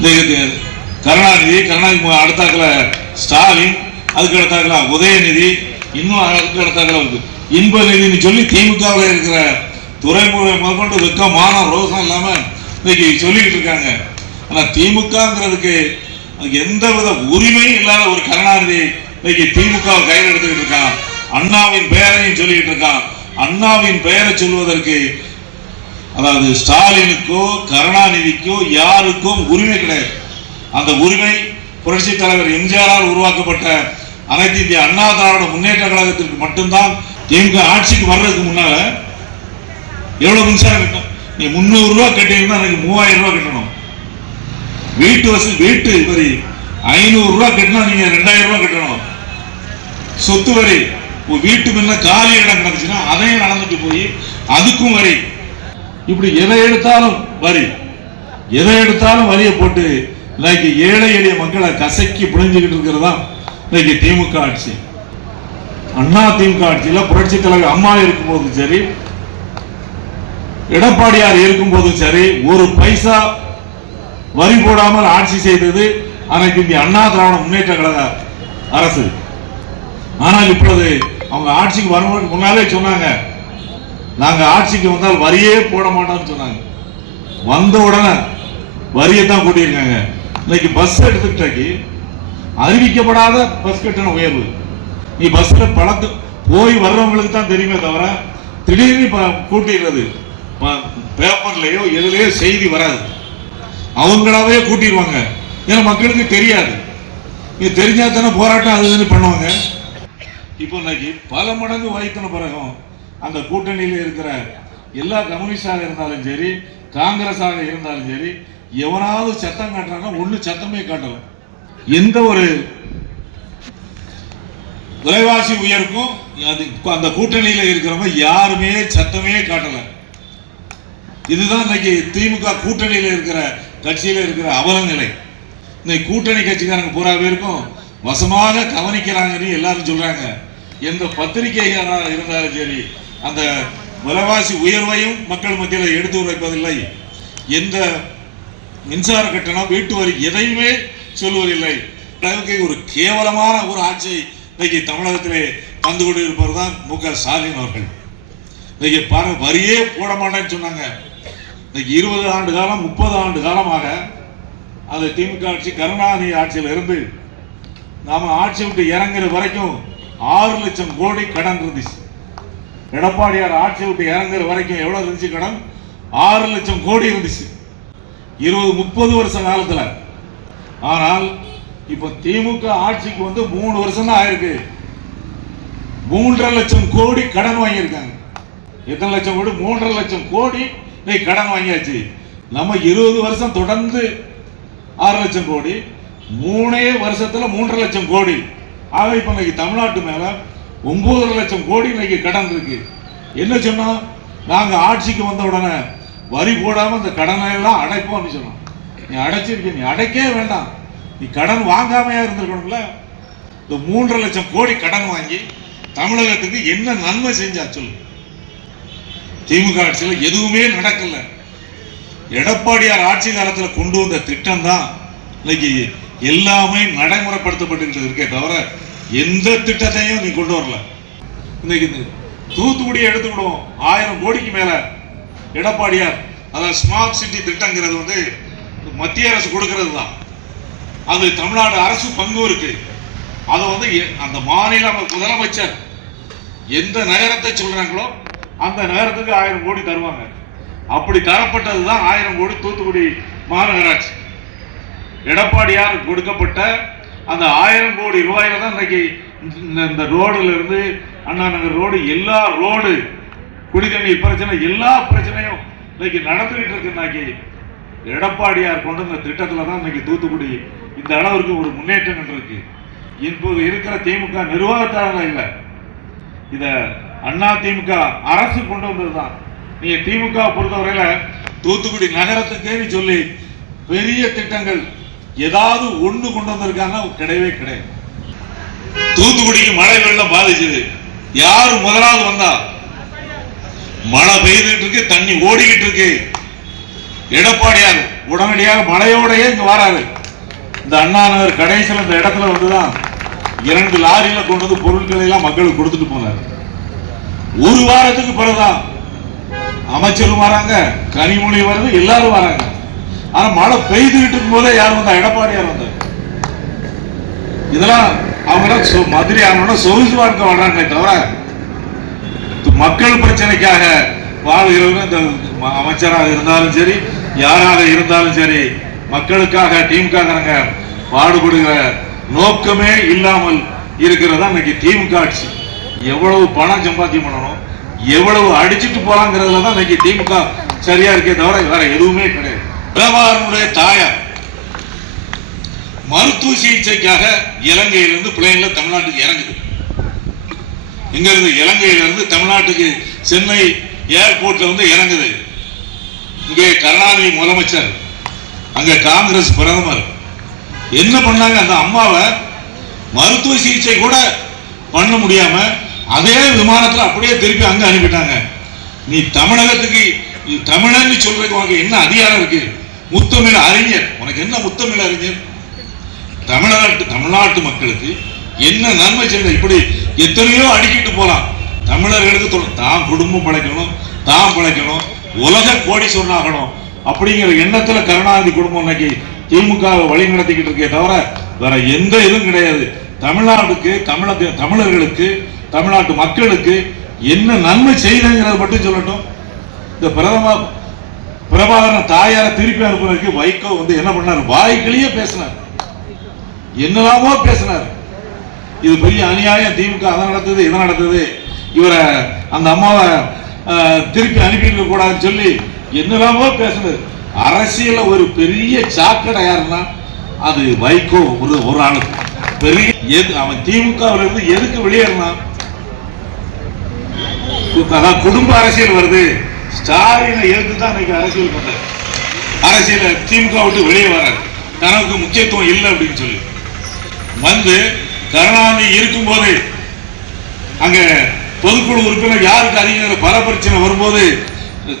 இந்த கருணாநிதி கருணாநிதி மு- ஸ்டாலின் அதுக்கு அடுத்தாக்குல உதயநிதி இன்னும் அதுக்கு அடுத்தாக்குல இன்ப நிதினு சொல்லி திமுகவில் இருக்கிற துறைமுறை முதற்கொண்டு வெக்கம் மானம் ரோசம் இல்லாமல் இன்னைக்கு சொல்லிக்கிட்டு இருக்காங்க. ஆனால் திமுகங்கிறதுக்கு எந்த வித உரிமையும் இல்லாத ஒரு கருணாநிதி இன்னைக்கு திமுக கையில் எடுத்துக்கிட்டு இருக்கான். அண்ணாவின் பெயரையும் சொல்லிக்கிட்டு இருக்கான். அண்ணாவின் பெயரை சொல்வதற்கு அதாவது ஸ்டாலினுக்கோ கருணாநிதிக்கோ யாருக்கும் உரிமை கிடையாது. அந்த உரிமை புரட்சி தலைவர் எம்ஜிஆரால் உருவாக்கப்பட்ட அனைத்து இந்திய அண்ணா திராவிட முன்னேற்ற கழகத்திற்கு மட்டும்தான் எங்க ஆட்சிக்கு வர்றதுக்கு முன்னால எவ்வளவு மின்சாரம் கட்டணும்? நீ முந்நூறு ரூபாய் கட்டியிருந்தா எனக்கு மூவாயிரம் ரூபாய் கட்டணும். வீட்டு வசதி வீட்டு வரி ஐநூறு ரூபாய் கட்டினா நீங்க ரெண்டாயிரம் ரூபாய் கட்டணும். சொத்து வரி வீட்டு முன்ன காலி இடம் கிடந்துச்சுன்னா அதையும் நடந்துட்டு போய் அதுக்கும் வரி. இப்படி எதை எடுத்தாலும் வரி. எதை எடுத்தாலும் வரியை போட்டு இன்னைக்கு ஏழை எளிய மக்களை கசக்கி புழிஞ்சுக்கிட்டு இருக்கிறதா இன்னைக்கு திமுக ஆட்சி. அண்ணா திமுக ஆட்சியில் புரட்சி தலைவர் அம்மா இருக்கும்போதும் சரி எடப்பாடியார் இருக்கும்போதும் சரி ஒரு பைசா வரி போடாமல் ஆட்சி செய்தது அன்னைக்கு இந்திய அண்ணா திராவிட முன்னேற்ற கழக அரசு. ஆனால் இப்பொழுது அவங்க ஆட்சிக்கு வருவதற்கு முன்னாலே சொன்னாங்க நாங்கள் ஆட்சிக்கு வந்தால் வரியே போட மாட்டோம்னு சொன்னாங்க. வந்த உடனே வரியை தான் கூட்டியிருக்காங்க. இன்னைக்கு பஸ் எடுத்துக்கிட்டாக்கி அறிவிக்கப்படாத பஸ் கட்டண உயர்வு. நீ பஸ்ஸில் பழத்து போய் வர்றவங்களுக்கு தான் தெரியுமே தவிர திடீர்னு ப- கூட்டிடுறது. பேப்பர்லேயோ எதுலேயோ செய்தி வராது. அவங்களாவே கூட்டிடுவாங்க. ஏன்னா மக்களுக்கு தெரியாது. இது தெரிஞ்சால் தானே போராட்டம் அது இதுன்னு பண்ணுவாங்க. இப்போ இன்னைக்கு பல மடங்கு வாய்த்தன பிறகும் அந்த கூட்டணியில் இருக்கிற எல்லா கம்யூனிஸ்டாக இருந்தாலும் சரி காங்கிரஸாக இருந்தாலும் சரி எவனாவது சத்தம் காட்டுறாங்க ஒன்று சத்தமே காட்டல. எந்த ஒரு விலைவாசி உயர்க்கும் அது அந்த கூட்டணியில் இருக்கிறவங்க யாருமே சத்தமே காட்டல. இதுதான் இன்னைக்கு திமுக கூட்டணியில் இருக்கிற கட்சியில் இருக்கிற அவலநிலை. இன்னைக்கு கூட்டணி கட்சிக்காரங்க பூரா பேருக்கும் வசமாக கவனிக்கிறாங்கன்னு எல்லாரும் சொல்றாங்க. எந்த பத்திரிகைகளாக இருந்தாலும் சரி அந்த விலைவாசி உயர்வையும் மக்கள் மத்தியில் எடுத்து உரைப்பதில்லை. எந்த மின்சார கட்டணம் வீட்டு வரி எதையுமே சொல்வதில்லை. அளவுக்கு ஒரு கேவலமான ஒரு ஆட்சியை இன்னைக்கு தமிழகத்திலே வந்து கொண்டிருப்பவர் தான் மு க ஸ்டாலின் அவர்கள். இன்னைக்கு பாரு வரியே போட மாட்டேன்னு சொன்னாங்க. இன்னைக்கு இருபது ஆண்டு காலம் முப்பது ஆண்டு காலமாக அது திமுக ஆட்சி கருணாநிதி ஆட்சியில் இருந்து நாம ஆட்சி விட்டு இறங்குற வரைக்கும் ஆறு லட்சம் கோடி கடன் இருந்துச்சு. எடப்பாடியார் ஆட்சி விட்டு இறங்குற வரைக்கும் எவ்வளவு இருந்துச்சு கடன்? ஆறு லட்சம் கோடி இருந்துச்சு. இருபது முப்பது வருஷ காலத்துல. ஆனால் இப்ப திமுக ஆட்சிக்கு வந்து மூணு வருஷம் தான் ஆயிருக்கு. மூன்றரை லட்சம் கோடி கடன் வாங்கியிருக்காங்க. எத்தனை லட்சம் கோடி? மூன்றரை லட்சம் கோடி கடன் வாங்கியாச்சு. நம்ம இருபது வருஷம் தொடர்ந்து ஆறு லட்சம் கோடி. மூணே வருஷத்துல மூன்றரை லட்சம் கோடி. ஆக இப்ப இன்னைக்கு தமிழ்நாட்டு மேலே ஒன்பதரை லட்சம் கோடி இன்னைக்கு கடன் இருக்கு. என்ன சொன்னோம் நாங்க ஆட்சிக்கு வந்த உடனே வரி போடாமல் இந்த கடனை எல்லாம் அடைப்போம்னு சொன்னோம். நீ அடைச்சிருக்க நீ அடைக்கவே வேண்டாம். நீ கடன் வாங்காமையா இருந்திருக்கணும்ல? இந்த மூன்றரை லட்சம் கோடி கடன் வாங்கி தமிழகத்துக்கு என்ன நன்மை செஞ்சா சொல்லு. திமுக ஆட்சியில் எதுவுமே நடக்கல. எடப்பாடியார் ஆட்சி காலத்துல கொண்டு வந்த திட்டம் தான் இன்னைக்கு எல்லாமே நடைமுறைப்படுத்தப்பட்டு இருக்கே தவிர எந்த திட்டத்தையும் நீ கொண்டு வரல. இன்னைக்கு இந்த தூத்துக்குடி எடுத்துக்கிடுவோம் ஆயிரம் கோடிக்கு மேல எடப்பாடியார். அதாவது ஸ்மார்ட் சிட்டி திட்டங்கிறது வந்து மத்திய அரசு கொடுக்கறது தான். அது தமிழ்நாடு அரசு பங்கு இருக்கு. அதை வந்து எ- அந்த மாநில முதலமைச்சர் எந்த நகரத்தை சொல்றாங்களோ அந்த நகரத்துக்கு ஆயிரம் கோடி தருவாங்க. அப்படி தரப்பட்டது தான் ஆயிரம் கோடி தூத்துக்குடி மாநகராட்சி. எடப்பாடியார் கொடுக்கப்பட்ட அந்த ஆயிரம் கோடி ரூபாயில தான் இன்னைக்கு இந்த- இந்த ரோடுல இருந்து அண்ணா நகர் ரோடு எல்லா ரோடு குடிதண்ணீர் பிரச்சனை எல்லா பிரச்சனையும் இன்னைக்கு நடந்துகிட்டு இருக்கு இன்னைக்கு எடப்பாடியார் கொண்டு இந்த திட்டத்துல தான் இன்னைக்கு தூத்துக்குடி இந்த அளவிற்கு ஒரு முன்னேற்றம் இருக்கு இப்போது இருக்கிற திமுக நிர்வாகத்தாரில் இல்லை. இதை அண்ணா திமுக அரசு கொண்டு வந்ததுதான். நீங்கள் திமுக பொறுத்தவரையில் தூத்துக்குடி நகரத்துக்கேன்னு சொல்லி பெரிய திட்டங்கள் ஏதாவது ஒண்ணு கொண்டு வந்திருக்காங்க கிடையவே கிடையாது. தூத்துக்குடிக்கு மழை வெள்ளம் பாதிச்சது யாரு முதலாவது வந்தா? மழை பெய்துட்டு இருக்கு தண்ணி ஓடிக்கிட்டு இருக்கு. எடப்பாடியார் உடனடியாக மழையோடயே இங்க வராரு. இந்த அண்ணா நகர் கடைசியில் இந்த இடத்துல வந்துதான் இரண்டு லாரியில கொண்டு வந்து பொருட்களை எல்லாம் மக்களுக்கு கொடுத்துட்டு போனார். ஒரு வாரத்துக்கு பிறகுதான் அமைச்சரும் வராங்க கனிமொழி வருது எல்லாரும் வராங்க. ஆனா மழை பெய்துகிட்டு இருக்கும் போதே யார் வந்தா? எடப்பாடியார் வந்தார்? இதெல்லாம் அவங்க மதுரை ஆனோட சொகுசு வாழ்க்கை வாழ்றாங்களே தவிர மக்கள் பிரச்சனைக்காக வாழ்கிறவங்க இந்த அமைச்சராக இருந்தாலும் சரி யாராக இருந்தாலும் சரி மக்களுக்காக டீமுக்காக பாடுபடுகிற நோக்கமே இல்லாமல் இருக்கிறதா இன்னைக்கு திமுக ஆட்சி எவ்வளவு பணம் சம்பாத்தியம் பண்ணணும் எவ்வளவு அடிச்சுட்டு போலாங்கிறதுல தான் இன்னைக்கு திமுக சரியா இருக்கே தவிர வேற எதுவுமே கிடையாது. பிரபாரனுடைய தாயார். மருத்துவ சிகிச்சைக்காக இலங்கையிலிருந்து பிளேன்ல தமிழ்நாட்டுக்கு இறங்குது. இங்க இருந்து இலங்கையில இருந்து தமிழ்நாட்டுக்கு சென்னை ஏர்போர்ட்ல வந்து இறங்குது. இங்கே கருணாநிதி முதலமைச்சர். அங்க காங்கிரஸ் பிரதமர். என்ன பண்ணாங்க? அந்த அம்மாவை மருத்துவ சிகிச்சை கூட பண்ண முடியாம அதே விமானத்தில் அப்படியே திருப்பி அங்க அனுப்பிட்டாங்க. நீ தமிழகத்துக்கு தமிழன்னு சொல்றதுக்கு உனக்கு என்ன அதிகாரம் இருக்கு? முத்தமிழ் அறிஞர். உனக்கு என்ன முத்தமிழ் அறிஞர்? தமிழ்நாட்டு தமிழ்நாட்டு மக்களுக்கு என்ன நன்மை செய்த? இப்படி எத்தனையோ அடிக்கிட்டு போலாம். தமிழர்களுக்கு சொல்லணும் தான் குடும்பம் பிழைக்கணும் தான் பிழைக்கணும் உலக கோடீஸ்வரன் ஆகணும் அப்படிங்கிற எண்ணத்துல கருணாநிதி குடும்பம் இன்னைக்கு திமுக வழி நடத்திக்கிட்டு இருக்கே தவிர வேற எந்த இதுவும் கிடையாது. தமிழ்நாட்டுக்கு தமிழக தமிழர்களுக்கு தமிழ்நாட்டு மக்களுக்கு என்ன நன்மை செய்யுதுங்கிறத மட்டும் சொல்லட்டும். இந்த பிரதம பிரபாகரன் தாயாரை திருப்பி அனுப்புறதுக்கு வைகோ வந்து என்ன பண்ணார்? வாய்க்கிலேயே பேசினார். என்னெல்லாமோ பேசினார். இது பெரிய அநியாயம். திமுக அதை நடந்தது இதை நடந்தது இவரை அந்த அம்மாவை திருப்பி அனுப்பிட்டு கூடாதுன்னு சொல்லி என்னெல்லாமோ பேசினது அரசியல ஒரு பெரிய சாக்கடை யாருன்னா அது வைகோ ஒரு ஒரு ஆளு. பெரிய எது அவன் திமுகவில் இருந்து எதுக்கு வெளியேறினான்? அதான் குடும்ப அரசியல் வருது. ஸ்டாலினை எழுத்து தான் இன்னைக்கு அரசியல் பண்றாரு. அரசியல திமுக விட்டு வெளியே வராரு. தனக்கு முக்கியத்துவம் இல்லை அப்படின்னு சொல்லி. வந்து கருணாநிதி இருக்கும்போது அங்க பொதுக்குழு உறுப்பினர் யாருக்கு அதிகம் பல பிரச்சனை வரும்போது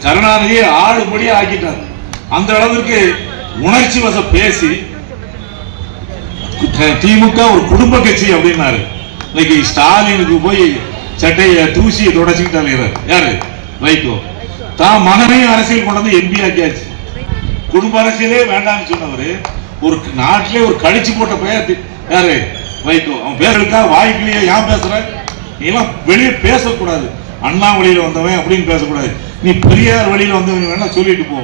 கருணாநிதியை ஆளுபடியே ஆக்கிட்டார். அந்த அளவிற்கு உணர்ச்சி வச பேசி திமுக ஒரு குடும்ப கட்சி அப்படின்னாரு. இன்னைக்கு ஸ்டாலினுக்கு போய் சட்டையை தூசியை தொடச்சிக்கிட்டாரு யாரு? வைகோ. தான் மகனையும் அரசியல் கொண்டு வந்து எம்பி ஆக்கியாச்சு குடும்ப அரசியலே வேண்டாம்னு சொன்னவர் ஒரு நாட்டிலே ஒரு கழிச்சு போட்ட பெயர் யாரு? வைகோ. அவன் பேருக்கா வாய்க்கிலேயே ஏன் பேசுற? நீ எல்லாம் வெளியே பேசக்கூடாது. அண்ணா வழியில வந்தவன் அப்படின்னு பேசக்கூடாது. நீ பெரியார் வழியில வந்தவன் வேணா சொல்லிட்டு போ.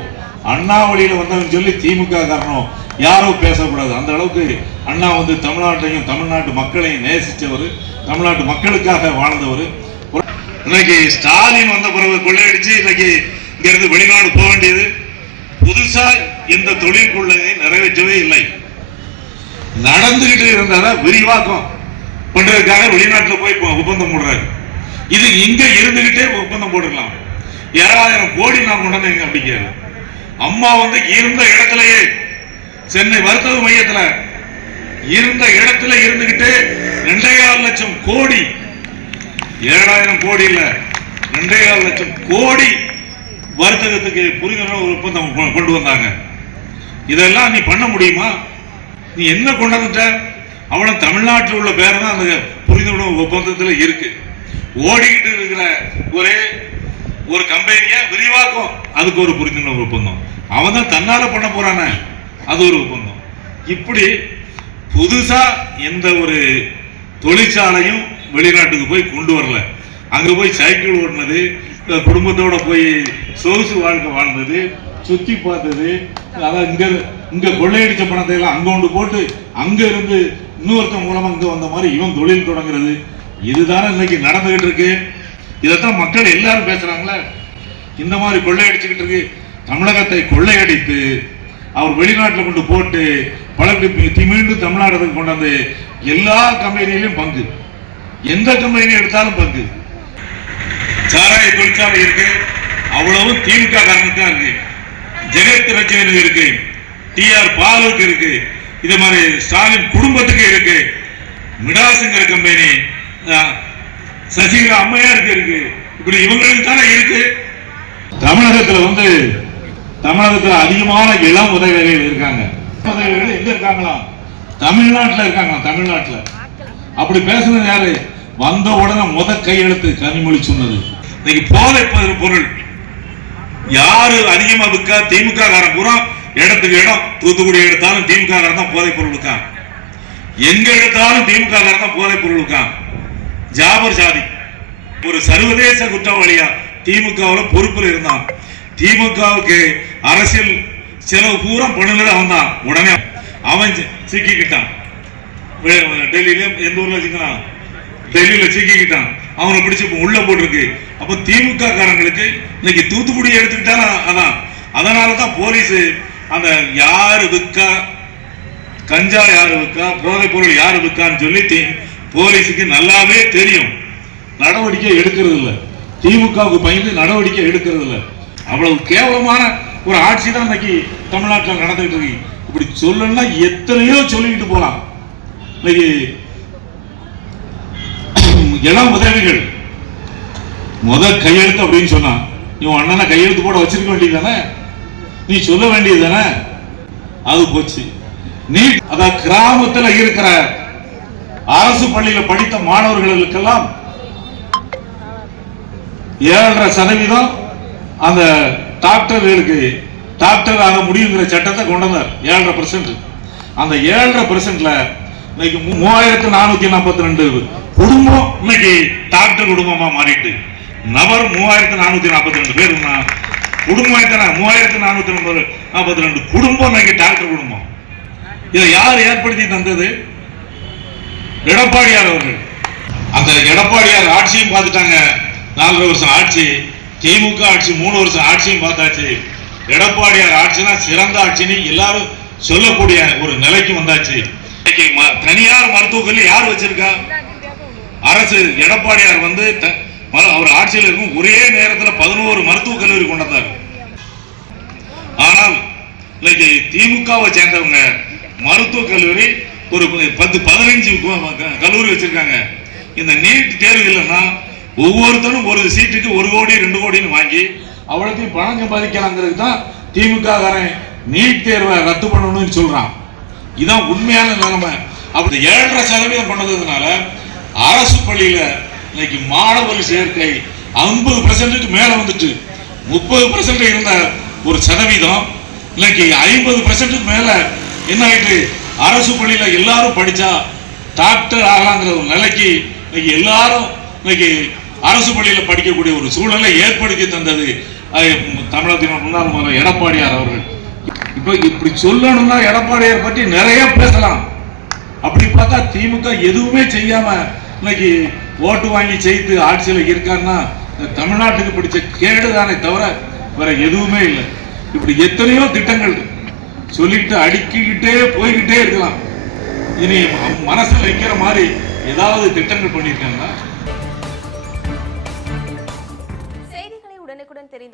அண்ணா வழியில வந்தவன் சொல்லி திமுக காரணம் யாரும் பேசக்கூடாது. அந்த அளவுக்கு அண்ணா வந்து தமிழ்நாட்டையும் தமிழ்நாட்டு மக்களையும் நேசித்தவர் தமிழ்நாட்டு மக்களுக்காக வாழ்ந்தவர். இன்னைக்கு ஸ்டாலின் வந்த பிறகு கொள்ளையடிச்சு இன்னைக்கு இங்கிருந்து வெளிநாடு போக வேண்டியது. புதுசா இந்த தொழில் கொள்ளையை நிறைவேற்றவே இல்லை. நடந்துகிட்டு இருந்தத விரிவாக்கம் பண்றதுக்காக வெளிநாட்டில் போய் ஒப்பந்தம் போடுறாரு. இது இங்க இருந்துகிட்டே ஒப்பந்தம் போட்டுக்கலாம். ஏழாயிரம் கோடி நான் கொண்டாந்தீங்க அப்படிங்கிறாரு. அம்மா வந்து இருந்த இடத்துலயே சென்னை வர்த்தக மையத்துல இருந்த இடத்துல இருந்துகிட்டு ரெண்டே லட்சம் கோடி ஏழாயிரம் கோடி இல்ல ரெண்டே கால் லட்சம் கோடி வர்த்தகத்துக்கு புரிந்துணர்வு ஒப்பந்தம் கொ- கொண்டு வந்தாங்க. இதெல்லாம் நீ பண்ண முடியுமா? நீ என்ன கொண்டு வந்துட்ட அவ்வளோ தமிழ்நாட்டில் உள்ள பேர் தான் அந்த புரிந்துணர்வு ஒப்பந்தத்தில் இருக்கு. ஓடிக்கிட்டு இருக்கிற ஒரே ஒரு கம்பெனியை விரிவாக்கும். அதுக்கு ஒரு புரிந்துணர்வு ஒப்பந்தம். அவன் தான் தன்னால் பண்ண போறானே. அது ஒரு ஒப்பந்தம். இப்படி புதுசாக எந்த ஒரு தொழிற்சாலையும் வெளிநாட்டுக்கு போய் கொண்டு வரல. அங்கே போய் சைக்கிள் ஓடினது குடும்பத்தோட போய் சொகுசு வாழ்க்கை வாழ்ந்தது சுற்றி பார்த்தது அதான் இங்கே இங்கே கொள்ளையடித்த பணத்தை எல்லாம் அங்கே கொண்டு போட்டு அங்கே இருந்து இன்னொருத்தன் மூலமாக இங்கே வந்த மாதிரி இவன் தொழில் தொடங்குறது. இதுதானே இன்னைக்கு நடந்துகிட்டு இருக்கு. இதைத்தான் மக்கள் எல்லாரும் பேசுகிறாங்களே இந்த மாதிரி கொள்ளையடிச்சுக்கிட்டு இருக்கு. தமிழகத்தை கொள்ளையடித்து அவர் வெளிநாட்டில் கொண்டு போட்டு பழக்கு மீண்டும் தமிழ்நாட்டுக்கு கொண்டாந்து எல்லா கம்பெனியிலும் பங்கு. எந்த கம்பெனி எடுத்தாலும் பங்கு. சாராய தொழிற்சாலை இருக்கு. அவ்வளவு திமுக காரணத்தான் இருக்கு. ஜெகத் ரச்சனுக்கு இருக்கு. டி ஆர் பாலுக்கு இருக்கு. இது மாதிரி ஸ்டாலின் குடும்பத்துக்கு இருக்கு. மிடாசுங்கிற கம்பெனி சசிகலா அம்மையாருக்கு இருக்கு. இப்படி இவங்களுக்கு தானே இருக்கு. தமிழகத்துல வந்து தமிழகத்துல அதிகமான இளம் உதவிகள் இருக்காங்க? உதவிகள் எங்க இருக்காங்களா தமிழ்நாட்டுல இருக்காங்களா தமிழ்நாட்டுல. அப்படி பேசுனது யாரு? வந்த உடனே முத கையெழுத்து கனிமொழி சொன்னது. இன்னைக்கு போதை பொருள். யாரு அதிகமா விற்கா? திமுக காரன் பூரா இடத்துக்கு இடம் தூத்துக்குடி எடுத்தாலும் திமுக காரன் தான் போதைப் பொருள் விற்கான் எங்க எடுத்தாலும் திமுக காரன் தான் போதைப் பொருள் இருக்கான் ஜாபர் சாதி. ஒரு சர்வதேச குற்றவாளியா திமுகவுல பொறுப்பில் இருந்தான். திமுகவுக்கு அரசியல் செலவு பூரா பண்ணுனது அவன் தான் உடனே அவன் சிக்கிக்கிட்டான். வே- டெல்லியில எந்த ஊர்ல வச்சுக்கிறான் டெல்லியில சிக்கிக்கிட்டான். அவனை பிடிச்சி இப்ப உள்ள போட்டிருக்கு. அப்ப திமுக காரங்களுக்கு இன்னைக்கு தூத்துக்குடி எடுத்துக்கிட்டா அதான். அதனால தான் போலீஸ் அந்த யாரு விற்கா கஞ்சா யாரு விற்கா போதைப் பொருள் யாரு விற்கான்னு சொல்லி போலீஸுக்கு நல்லாவே தெரியும். நடவடிக்கை எடுக்கிறது இல்லை திமுகவுக்கு பயந்து நடவடிக்கை எடுக்கிறது இல்லை அவ்வளவு கேவலமான ஒரு ஆட்சி தான் இன்னைக்கு தமிழ்நாட்டில் நடந்துகிட்டு இருக்கு. இப்படி சொல்லணும்னா எத்தனையோ சொல்லிக்கிட்டு போலாம் இன்னைக்கு இளம் உதவிகள் முத கையெழுத்து அப்படின்னு சொன்னான். இவன் அண்ணனை கையெழுத்து போட வச்சிருக்க வேண்டியது தானே நீ சொல்ல வேண்டியது தானே அது போச்சு. நீ அதான் கிராமத்துல இருக்கிற அரசு பள்ளியில படித்த மாணவர்களுக்கெல்லாம் ஏழரை சதவீதம் அந்த டாக்டர்களுக்கு டாக்டர் ஆக முடியுங்கிற சட்டத்தை கொண்டு வந்தார். ஏழரை பர்சன்ட் அந்த ஏழரை பர்சன்ட்ல இன்னைக்கு மூவாயிரத்து நானூத்தி நாற்பத்தி ரெண்டு குடும்பம் இன்னைக்கு டாக்டர் குடும்பமா மாறிட்டு. நபர் மூவாயிரத்து நானூத்தி நாற்பத்தி ரெண்டு பேர் குடும்பம் எத்தனை? மூவாயிரத்து நானூத்தி நாற்பது நாற்பத்தி ரெண்டு குடும்பம் இன்னைக்கு டாக்டர் குடும்பம். இதை யார் ஏற்படுத்தி தந்தது? எடப்பாடியார் அவர்கள். அந்த எடப்பாடியார் ஆட்சியும் பார்த்துட்டாங்க. நாலரை வருஷம் ஆட்சி. திமுக ஆட்சி மூணு வருஷம் ஆட்சியும் பார்த்தாச்சு. எடப்பாடியார் ஆட்சினா சிறந்த ஆட்சின்னு எல்லாரும் சொல்லக்கூடிய ஒரு நிலைக்கு வந்தாச்சு. ம- தனியார் மருத்துவக் கல்லூரி யார் வச்சிருக்கா? அரசு எடப்பாடியார் வந்து த- அவர் ஆட்சியில் இருக்கும் ஒரே நேரத்தில் பதினோரு மருத்துவக் கல்லூரி கொண்டு வந்தார் ஆனால் இன்னைக்கு திமுகவை சேர்ந்தவங்க மருத்துவக் கல்லூரி ஒரு பத்து பதினஞ்சு கல்லூரி வச்சிருக்காங்க. இந்த நீட் தேர்வு இல்லைன்னா ஒவ்வொருத்தரும் ஒரு சீட்டுக்கு ஒரு கோடி ரெண்டு கோடின்னு வாங்கி அவ்வளோத்தையும் பணம் சம்பாதிக்கலாங்கிறது தான் திமுககாரன் நீட் தேர்வை ரத்து பண்ணணும்னு சொல்கிறான் இதுதான் உண்மையான நிலைமை. அப்படி ஏழரை சதவீதம் பண்ணதுனால அரசு பள்ளியில் இன்னைக்கு மாணவர் சேர்க்கை ஐம்பது பர்சன்ட்டுக்கு மேலே வந்துட்டு முப்பது பர்சன்ட் இருந்த ஒரு சதவீதம். இன்னைக்கு ஐம்பது பர்சன்ட்டுக்கு மேலே என்ன ஆயிட்டு? அரசு பள்ளியில் எல்லாரும் படித்தா டாக்டர் ஆகலாங்கிற ஒரு நிலைக்கு இன்னைக்கு எல்லாரும் இன்னைக்கு அரசு பள்ளியில் படிக்கக்கூடிய ஒரு சூழலை ஏற்படுத்தி தந்தது தமிழகத்தின் முன்னாள் முதல்வர் எடப்பாடியார் அவர்கள். இப்போ இப்படி சொல்லணும்னா எடப்பாடியார் பற்றி நிறைய பேசலாம். அப்படி பார்த்தா திமுக எதுவுமே செய்யாம இன்னைக்கு ஓட்டு வாங்கி செய்து ஆட்சியில் இருக்காருன்னா இந்த தமிழ்நாட்டுக்கு பிடிச்ச கேடு தானே தவிர வேற எதுவுமே இல்லை. இப்படி எத்தனையோ திட்டங்கள் சொல்லிட்டு அடுக்கிக்கிட்டே போய்கிட்டே இருக்கலாம். இனி மனசில் வைக்கிற மாதிரி ஏதாவது திட்டங்கள் பண்ணியிருக்காங்களா?